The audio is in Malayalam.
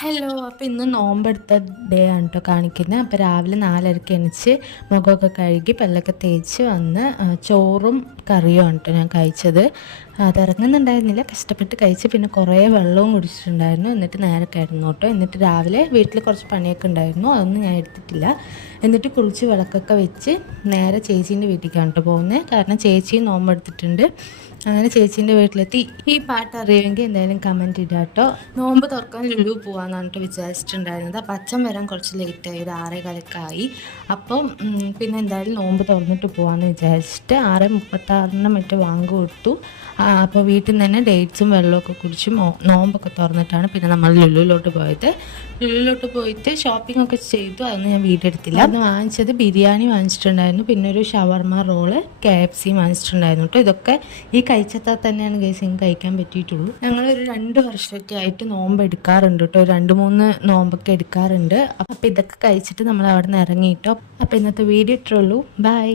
ഹലോ. അപ്പോൾ ഇന്ന് നോമ്പെടുത്ത ഡേ ആണ് കേട്ടോ കാണിക്കുന്നത്. അപ്പോൾ രാവിലെ 4:30 എണീച്ച് മുഖമൊക്കെ കഴുകി പല്ലൊക്കെ തേച്ച് വന്ന് ചോറും കറിയും കേട്ടോ ഞാൻ കഴിച്ചത്. അതിറങ്ങുന്നുണ്ടായിരുന്നില്ല, കഷ്ടപ്പെട്ട് കഴിച്ച്. പിന്നെ കുറേ വെള്ളവും കുടിച്ചിട്ടുണ്ടായിരുന്നു. എന്നിട്ട് നേരെ കിടന്നു കേട്ടോ. എന്നിട്ട് രാവിലെ വീട്ടിൽ കുറച്ച് പണിയൊക്കെ ഉണ്ടായിരുന്നു, അതൊന്നും ഞാൻ എടുത്തിട്ടില്ല. എന്നിട്ട് കുളിച്ച് വിളക്കൊക്കെ വെച്ച് നേരെ ചേച്ചീൻ്റെ വീട്ടിലേക്കാണ് കേട്ടോ പോകുന്നത്. കാരണം ചേച്ചി നോമ്പെടുത്തിട്ടുണ്ട്. അങ്ങനെ ചേച്ചീൻ്റെ വീട്ടിലെത്തി. ഈ പാട്ട് അറിയുമെങ്കിൽ എന്തായാലും കമൻറ്റ് ഇടാം കേട്ടോ. നോമ്പ് തുറക്കാൻ ലുലു പോകാമെന്നാണ് വിചാരിച്ചിട്ടുണ്ടായിരുന്നത്. അപ്പം അച്ഛൻ വരാൻ കുറച്ച് ലേറ്റായി, ഒരു 6:15 അപ്പം പിന്നെ എന്തായാലും നോമ്പ് തുറന്നിട്ട് പോകാമെന്ന് വിചാരിച്ചിട്ട് 6:36 മറ്റേ വാങ്ങ് കൊടുത്തു. അപ്പോൾ വീട്ടിൽ നിന്ന് തന്നെ ഡേറ്റ്സും വെള്ളമൊക്കെ കുടിച്ചും നോമ്പൊക്കെ തുറന്നിട്ടാണ് പിന്നെ നമ്മൾ ലുലുവിലോട്ട് പോയത്. ലുലുവിലോട്ട് പോയിട്ട് ഷോപ്പിംഗ് ഒക്കെ ചെയ്തു. അതൊന്നും ഞാൻ വീഡിയോ എടുത്തില്ല. അന്ന് വാങ്ങിച്ചത് ബിരിയാണി വാങ്ങിച്ചിട്ടുണ്ടായിരുന്നു, പിന്നെ ഒരു ഷവർമ റോള്, KFC വാങ്ങിച്ചിട്ടുണ്ടായിരുന്നു കേട്ടോ. ഇതൊക്കെ ഈ കഴിച്ചത്താൽ തന്നെയാണ് ഗൈസ് എനിക്ക് കഴിക്കാൻ പറ്റിയിട്ടുള്ളൂ. ഞങ്ങളൊരു 2 വർഷമൊക്കെ ആയിട്ട് നോമ്പ് എടുക്കാറുണ്ട് കേട്ടോ, 2-3 നോമ്പൊക്കെ എടുക്കാറുണ്ട്. അപ്പോൾ ഇതൊക്കെ കഴിച്ചിട്ട് നമ്മൾ അവിടെ നിന്ന് ഇറങ്ങിയിട്ടോ. അപ്പോൾ ഇന്നത്തെ വീഡിയോ ഇട്ടുള്ളൂ. ബൈ.